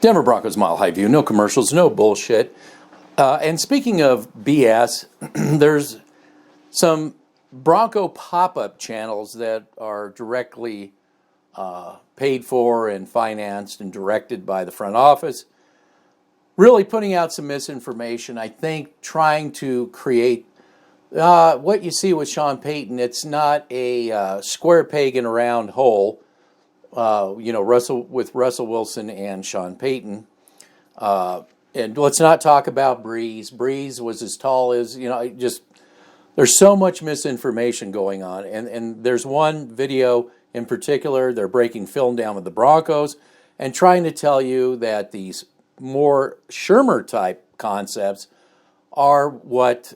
Denver Broncos Mile High View, no commercials, no bullshit. And speaking of BS, there's some Bronco pop-up channels that are directly paid for and financed and directed by the front office, really putting out some misinformation. I think trying to create what you see with Sean Payton. It's not a square peg in a round hole. Russell Wilson and Sean Payton. And let's not talk about Breeze. Breeze was as tall as, there's so much misinformation going on. And there's one video in particular, they're breaking film down with the Broncos and trying to tell you that these more Shermer type concepts are what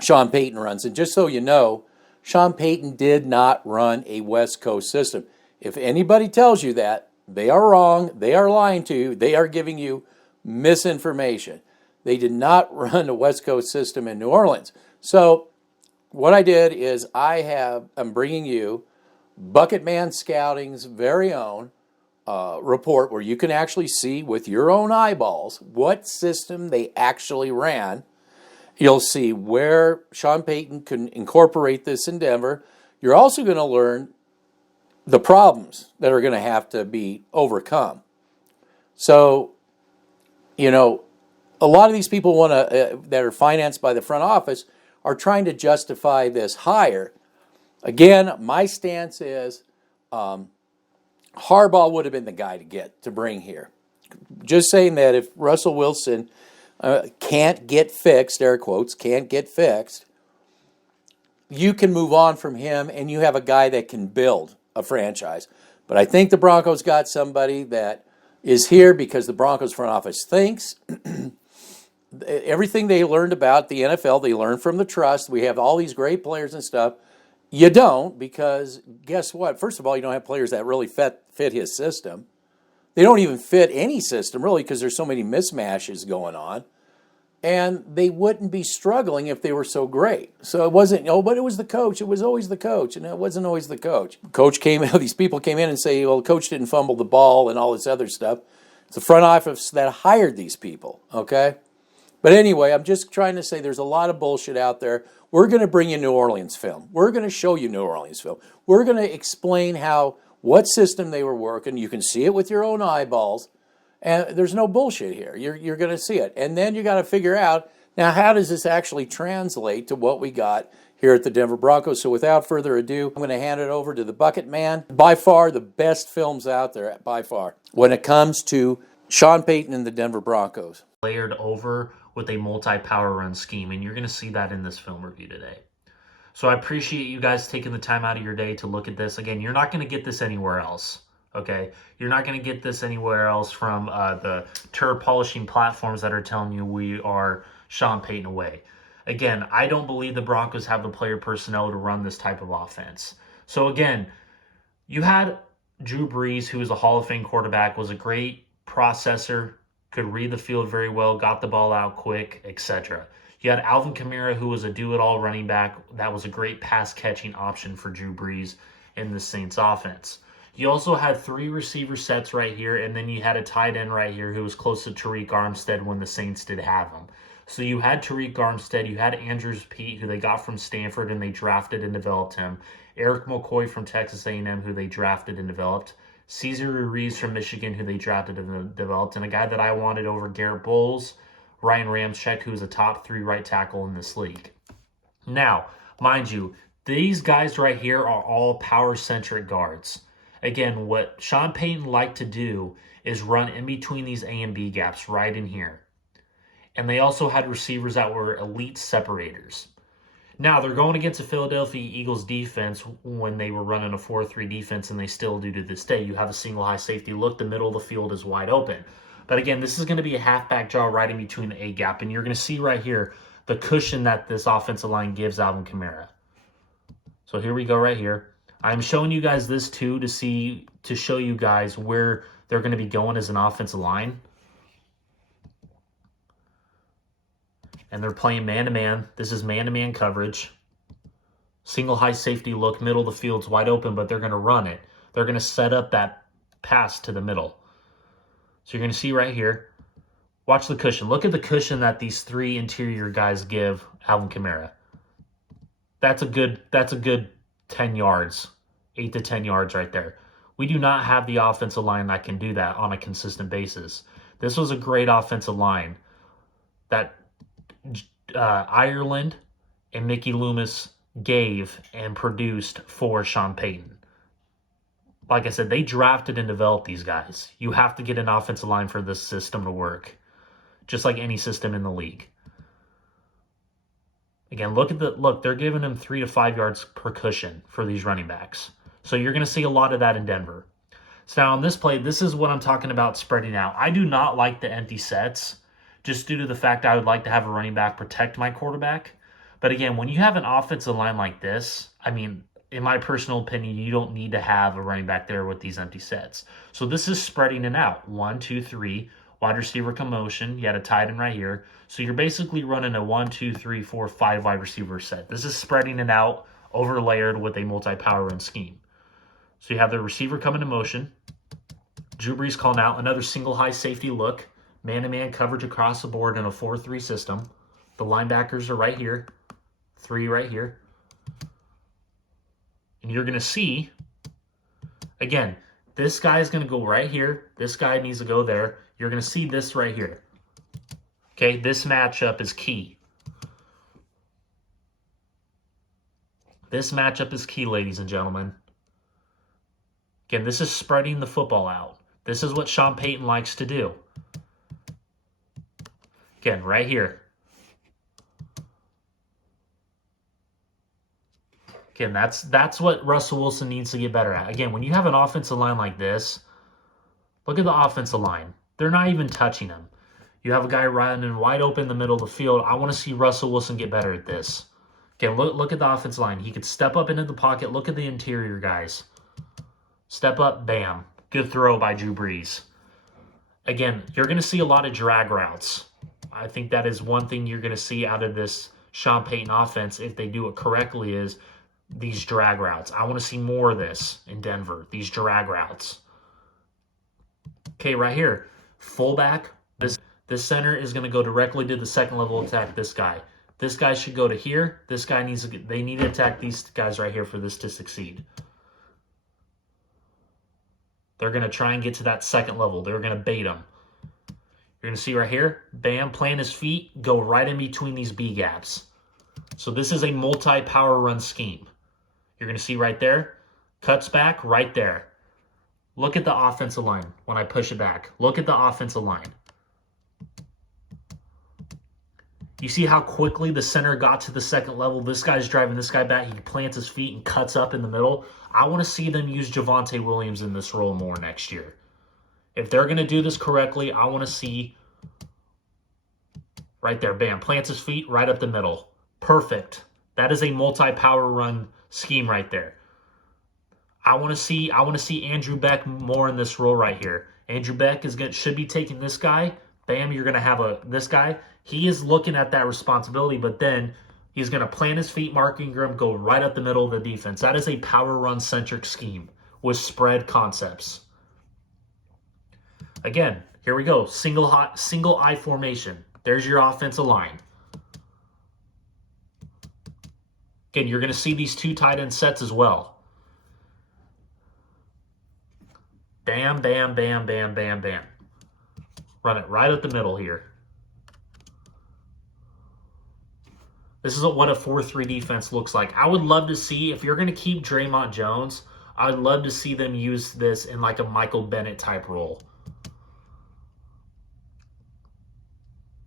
Sean Payton runs. And just so you know, Sean Payton did not run a West Coast system. If anybody tells you that, they are wrong, they are lying to you, they are giving you misinformation. They did not run a West Coast system in New Orleans. So what I did is I'm bringing you Bucket Man Scouting's very own report where you can actually see with your own eyeballs what system they actually ran. You'll see where Sean Payton can incorporate this in Denver. You're also going to learn the problems that are going to have to be overcome. So, a lot of these people that are financed by the front office are trying to justify this hire. Again, my stance is Harbaugh would have been the guy to bring here. Just saying that if Russell Wilson can't get fixed, air quotes, can't get fixed, you can move on from him and you have a guy that can build a franchise. But I think the Broncos got somebody that is here because the Broncos front office thinks everything they learned about the NFL, they learned from the trust. We have all these great players and stuff. You don't, because guess what? First of all, you don't have players that really fit his system. They don't even fit any system, really, because there's so many mismatches going on. And they wouldn't be struggling if they were so great. So it wasn't, but it was the coach. It was always the coach. And it wasn't always the coach. These people came in and say, well, the coach didn't fumble the ball and all this other stuff. It's the front office that hired these people, okay? But anyway, I'm just trying to say there's a lot of bullshit out there. We're going to bring you New Orleans film. We're going to show you New Orleans film. We're going to explain what system they were working. You can see it with your own eyeballs. And there's no bullshit here. You're going to see it. And then you got to figure out, now, how does this actually translate to what we got here at the Denver Broncos? So without further ado, I'm going to hand it over to the Bucket Man. By far the best films out there, by far, when it comes to Sean Payton and the Denver Broncos. Layered over with a multi-power run scheme, and you're going to see that in this film review today. So I appreciate you guys taking the time out of your day to look at this. Again, you're not going to get this anywhere else. Okay, you're not going to get this anywhere else from the turd polishing platforms that are telling you we are Sean Payton away. Again, I don't believe the Broncos have the player personnel to run this type of offense. So again, you had Drew Brees, who was a Hall of Fame quarterback, was a great processor, could read the field very well, got the ball out quick, etc. You had Alvin Kamara, who was a do-it-all running back. That was a great pass-catching option for Drew Brees in the Saints offense. You also had 3 receiver sets right here, and then you had a tight end right here who was close to Tariq Armstead when the Saints did have him. So you had Tariq Armstead, you had Andrews Pete, who they got from Stanford and they drafted and developed him. Eric McCoy from Texas A&M, who they drafted and developed. Cesar Ruiz from Michigan, who they drafted and developed. And a guy that I wanted over Garrett Bowles, Ryan Ramczyk, who is a top 3 right tackle in this league. Now, mind you, these guys right here are all power-centric guards. Again, what Sean Payton liked to do is run in between these A and B gaps right in here. And they also had receivers that were elite separators. Now, they're going against the Philadelphia Eagles defense when they were running a 4-3 defense, and they still do to this day. You have a single high safety look. The middle of the field is wide open. But again, this is going to be a halfback draw right in between the A gap. And you're going to see right here the cushion that this offensive line gives Alvin Kamara. So here we go right here. I'm showing you guys this too to show you guys where they're going to be going as an offensive line. And they're playing man-to-man. This is man-to-man coverage. Single high safety look, middle of the field's wide open, but they're going to run it. They're going to set up that pass to the middle. So you're going to see right here. Watch the cushion. Look at the cushion that these three interior guys give Alvin Kamara. That's a good 10 yards, 8 to 10 yards right there. We do not have the offensive line that can do that on a consistent basis. This was a great offensive line that Ireland and Mickey Loomis gave and produced for Sean Payton. Like I said, they drafted and developed these guys. You have to get an offensive line for this system to work, just like any system in the league. Again, look, they're giving them 3 to 5 yards per cushion for these running backs. So you're going to see a lot of that in Denver. So now on this play, this is what I'm talking about spreading out. I do not like the empty sets, just due to the fact I would like to have a running back protect my quarterback. But again, when you have an offensive line like this, I mean, in my personal opinion, you don't need to have a running back there with these empty sets. So this is spreading it out. 1, 2, 3, wide receiver come motion. You had a tight end right here. So you're basically running a 1, 2, 3, 4, 5 wide receiver set. This is spreading it out, overlayered with a multi-power run scheme. So you have the receiver coming to motion. Drew Brees calling out another single high safety look. Man-to-man coverage across the board in a 4-3 system. The linebackers are right here. 3 right here. And you're going to see, again, this guy is going to go right here. This guy needs to go there. You're going to see this right here. Okay, this matchup is key. This matchup is key, ladies and gentlemen. Again, this is spreading the football out. This is what Sean Payton likes to do. Again, right here. Again, that's what Russell Wilson needs to get better at. Again, when you have an offensive line like this, look at the offensive line. They're not even touching him. You have a guy running wide open in the middle of the field. I want to see Russell Wilson get better at this. Again, look at the offensive line. He could step up into the pocket. Look at the interior guys. Step up, bam. Good throw by Drew Brees. Again, you're going to see a lot of drag routes. I think that is one thing you're going to see out of this Sean Payton offense, if they do it correctly, is these drag routes. I want to see more of this in Denver, these drag routes. Okay, right here. Fullback. This center is going to go directly to the second level attack, this guy. This guy should go to here. This guy needs to they need to attack these guys right here for this to succeed. They're going to try and get to that second level. They're going to bait him. You're going to see right here, bam, plant his feet, go right in between these B gaps. So this is a multi-power run scheme. You're going to see right there, cuts back right there. Look at the offensive line when I push it back. Look at the offensive line. You see how quickly the center got to the second level? This guy's driving this guy back. He plants his feet and cuts up in the middle. I want to see them use Javonte Williams in this role more next year. If they're going to do this correctly, I want to see right there, bam, plants his feet right up the middle. Perfect. That is a multi-power run scheme right there. I want to see Andrew Beck more in this role right here. Andrew Beck should be taking this guy. Bam, you're going to have this guy. He is looking at that responsibility, but then he's going to plant his feet, Mark Ingram, go right up the middle of the defense. That is a power run-centric scheme with spread concepts. Again, here we go. Single eye formation. There's your offensive line. Again, you're going to see these 2 tight end sets as well. Bam, bam, bam, bam, bam, bam. Run it right up the middle here. This is what a 4-3 defense looks like. I would love to see, if you're going to keep Draymond Jones, I would love to see them use this in like a Michael Bennett type role.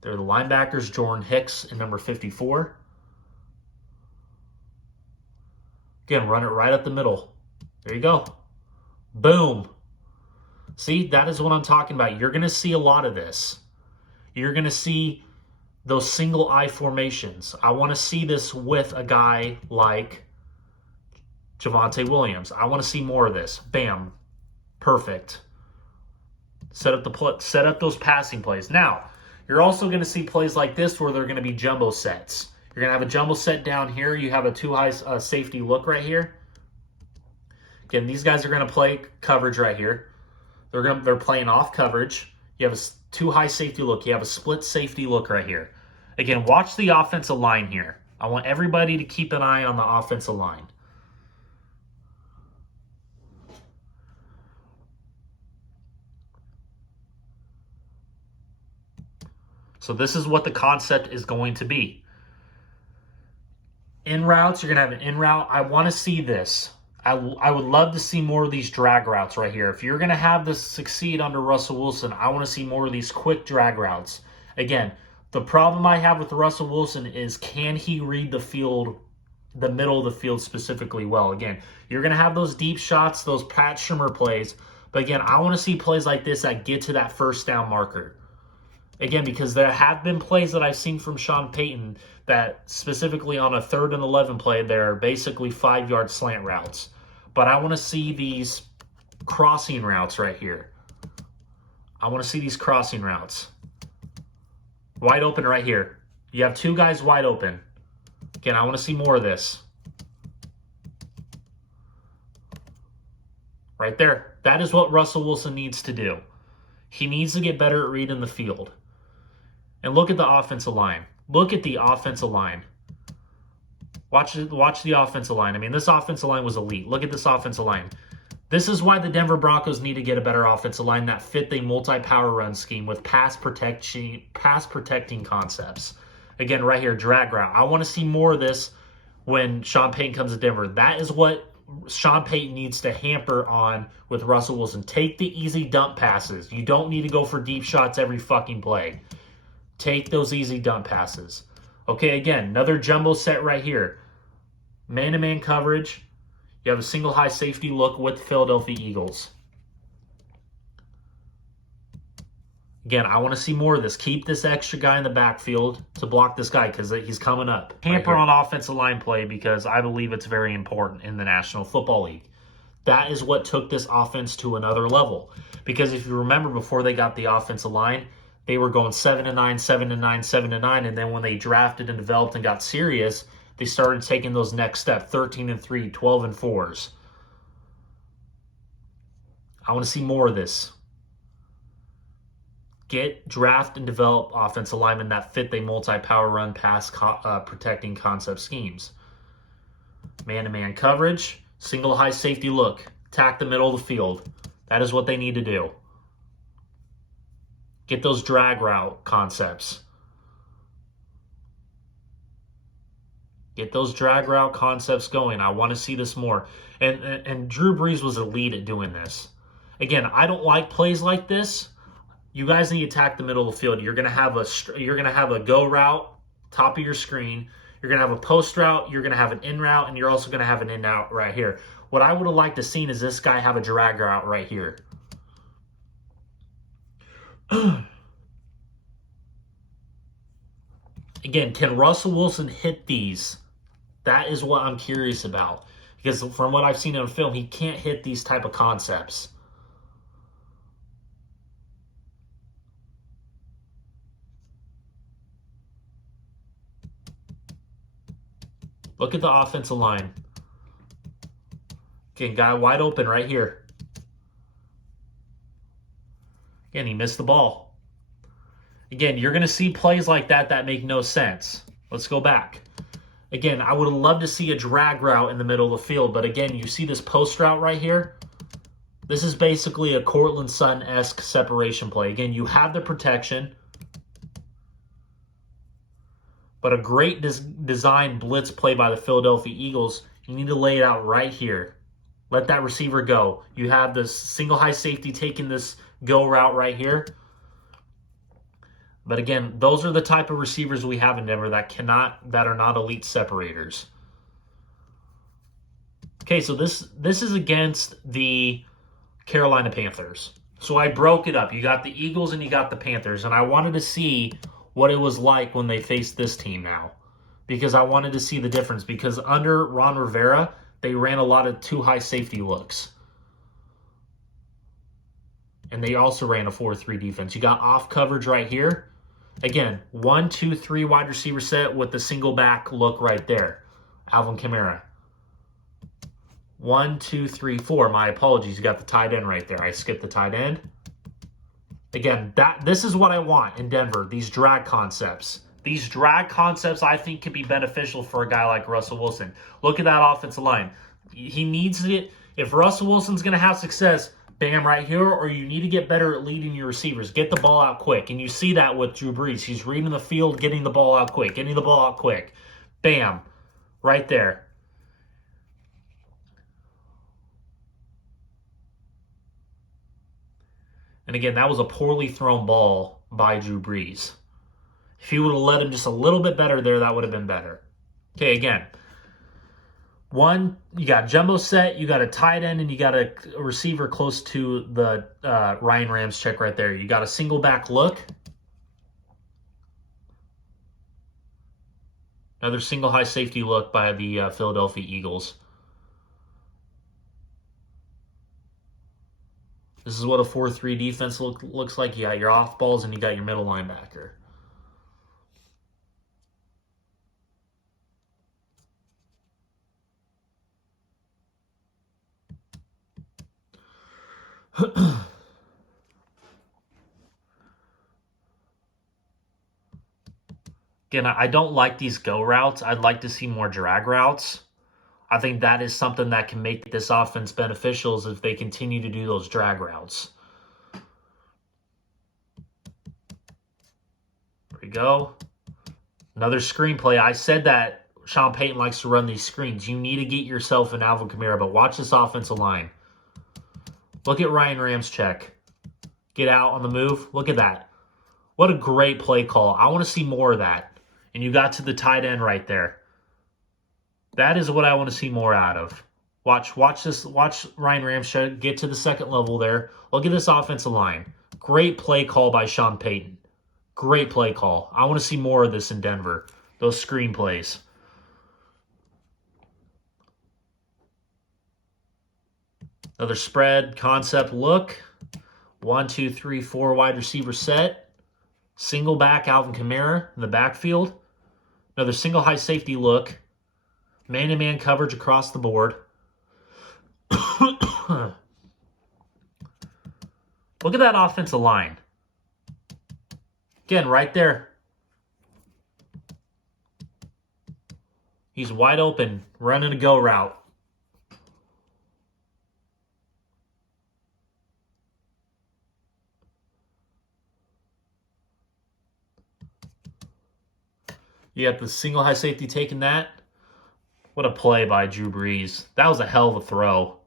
They're the linebackers, Jordan Hicks and number 54. Again, run it right up the middle. There you go. Boom. See, that is what I'm talking about. You're going to see a lot of this. You're going to see those single eye formations. I want to see this with a guy like Javonte Williams. I want to see more of this. Bam. Perfect. Set up those passing plays. Now, you're also going to see plays like this where they're going to be jumbo sets. You're going to have a jumbo set down here. You have a 2-high safety look right here. Again, these guys are going to play coverage right here. They're playing off coverage. You have a too high safety look. You have a split safety look right here. Again, watch the offensive line here. I want everybody to keep an eye on the offensive line. So this is what the concept is going to be. In routes, you're going to have an in route. I want to see this. I would love to see more of these drag routes right here. If you're going to have this succeed under Russell Wilson, I want to see more of these quick drag routes. Again, the problem I have with Russell Wilson is, can he read the field, the middle of the field specifically well? Again, you're going to have those deep shots, those Pat Shurmur plays. But again, I want to see plays like this that get to that first down marker. Again, because there have been plays that I've seen from Sean Payton that specifically on a 3rd and 11 play, they're basically 5-yard slant routes. But I want to see these crossing routes right here. I want to see these crossing routes. Wide open right here. You have 2 guys wide open. Again, I want to see more of this. Right there. That is what Russell Wilson needs to do. He needs to get better at reading the field. And look at the offensive line. Look at the offensive line. Watch the offensive line. I mean, this offensive line was elite. Look at this offensive line. This is why the Denver Broncos need to get a better offensive line that fit the multi-power run scheme with pass protecting concepts. Again, right here, drag route. I want to see more of this when Sean Payton comes to Denver. That is what Sean Payton needs to hamper on with Russell Wilson. Take the easy dump passes. You don't need to go for deep shots every fucking play. Take those easy dump passes. Okay, again, another jumbo set right here. Man-to-man coverage. You have a single high safety look with the Philadelphia Eagles. Again, I want to see more of this. Keep this extra guy in the backfield to block this guy because he's coming up. Hamper on offensive line play because I believe it's very important in the National Football League. That is what took this offense to another level. Because if you remember, before they got the offensive line, they were going 7-9, 7-9, 7-9, and then when they drafted and developed and got serious, they started taking those next steps, 13-3, 12-4s. I want to see more of this. Draft and develop offensive linemen that fit the multi-power run pass protecting concept schemes. Man-to-man coverage, single high safety look, attack the middle of the field. That is what they need to do. Get those drag route concepts. Get those drag route concepts going. I want to see this more. And Drew Brees was elite at doing this. Again, I don't like plays like this. You guys need to attack the middle of the field. You're gonna have a go route, top of your screen. You're gonna have a post route. You're gonna have an in route, and you're also gonna have an in out right here. What I would have liked to seen is this guy have a drag route right here. Again, can Russell Wilson hit these? That is what I'm curious about. Because from what I've seen on film, he can't hit these type of concepts. Look at the offensive line. Again, guy wide open right here. Again, he missed the ball. Again, you're going to see plays like that make no sense. Let's go back. Again, I would have loved to see a drag route in the middle of the field, but again, you see this post route right here? This is basically a Cortland Sutton-esque separation play. Again, you have the protection, but a great design blitz play by the Philadelphia Eagles, you need to lay it out right here. Let that receiver go. You have this single high safety taking this go route right here. But again, those are the type of receivers we have in Denver that are not elite separators. Okay, so this is against the Carolina Panthers. So I broke it up. You got the Eagles and you got the Panthers, and I wanted to see what it was like when they faced this team now, because I wanted to see the difference. Because under Ron Rivera, they ran a lot of too high safety looks. And they also ran a 4-3 defense. You got off coverage right here. Again, 1, 2, 3 wide receiver set with the single back look right there. Alvin Kamara. 1, 2, 3, 4. My apologies. You got the tight end right there. I skipped the tight end. Again, this is what I want in Denver, these drag concepts. These drag concepts, I think, can be beneficial for a guy like Russell Wilson. Look at that offensive line. He needs it. If Russell Wilson's going to have success, bam, right here, or you need to get better at leading your receivers. Get the ball out quick. And you see that with Drew Brees. He's reading the field, getting the ball out quick, getting the ball out quick. Bam, right there. And again, that was a poorly thrown ball by Drew Brees. If he would have let him just a little bit better there, that would have been better. Okay, again. One, you got jumbo set, you got a tight end, and you got a receiver close to the Ryan Ramczyk right there. You got a single back look. Another single high safety look by the Philadelphia Eagles. This is what a 4-3 defense looks like. You got your off balls and you got your middle linebacker. Again, I don't like these go routes. I'd like to see more drag routes. I think that is something that can make this offense beneficial is if they continue to do those drag routes. There we go. Another screenplay. I said that Sean Payton likes to run these screens. You need to get yourself an Alvin Kamara, but watch this offensive line. Look at Ryan Ramczyk. Get out on the move. Look at that. What a great play call. I want to see more of that. And you got to the tight end right there. That is what I want to see more out of. Watch this. Watch Ryan Ramczyk get to the second level there. Look at this offensive line. Great play call by Sean Payton. Great play call. I want to see more of this in Denver. Those screen plays. Another spread concept look. 1, 2, 3, 4 wide receiver set. Single back Alvin Kamara in the backfield. Another single high safety look. Man-to-man coverage across the board. Look at that offensive line. Again, right there. He's wide open, running a go route. You got the single high safety taking that. What a play by Drew Brees. That was a hell of a throw.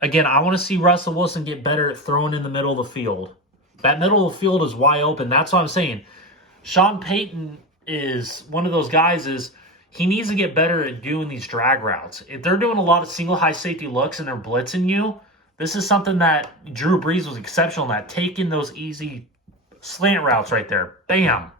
Again, I want to see Russell Wilson get better at throwing in the middle of the field. That middle of the field is wide open. That's what I'm saying. Sean Payton is one of those guys he needs to get better at doing these drag routes. If they're doing a lot of single high safety looks and they're blitzing you, this is something that Drew Brees was exceptional at, taking those easy slant routes right there. Bam.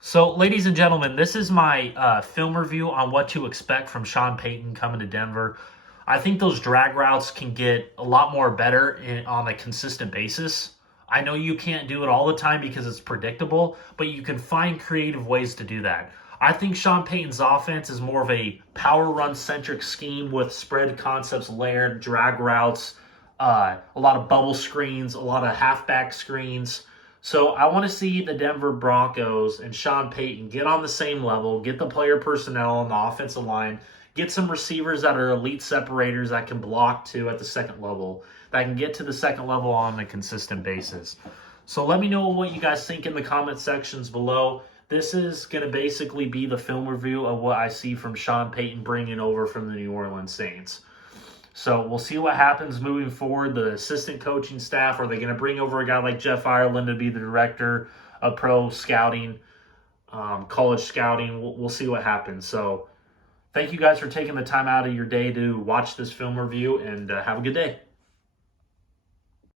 So, ladies and gentlemen, this is my film review on what to expect from Sean Payton coming to Denver. I think those drag routes can get a lot more better on a consistent basis. I know you can't do it all the time because it's predictable, but you can find creative ways to do that. I think Sean Payton's offense is more of a power run-centric scheme with spread concepts, layered drag routes, a lot of bubble screens, a lot of halfback screens. So I want to see the Denver Broncos and Sean Payton get on the same level, get the player personnel on the offensive line, get some receivers that are elite separators that can block too at the second level, that can get to the second level on a consistent basis. So let me know what you guys think in the comment sections below. This is going to basically be the film review of what I see from Sean Payton bringing over from the New Orleans Saints. So we'll see what happens moving forward. The assistant coaching staff, are they going to bring over a guy like Jeff Ireland to be the director of pro scouting, college scouting? We'll see what happens. So thank you guys for taking the time out of your day to watch this film review, and have a good day.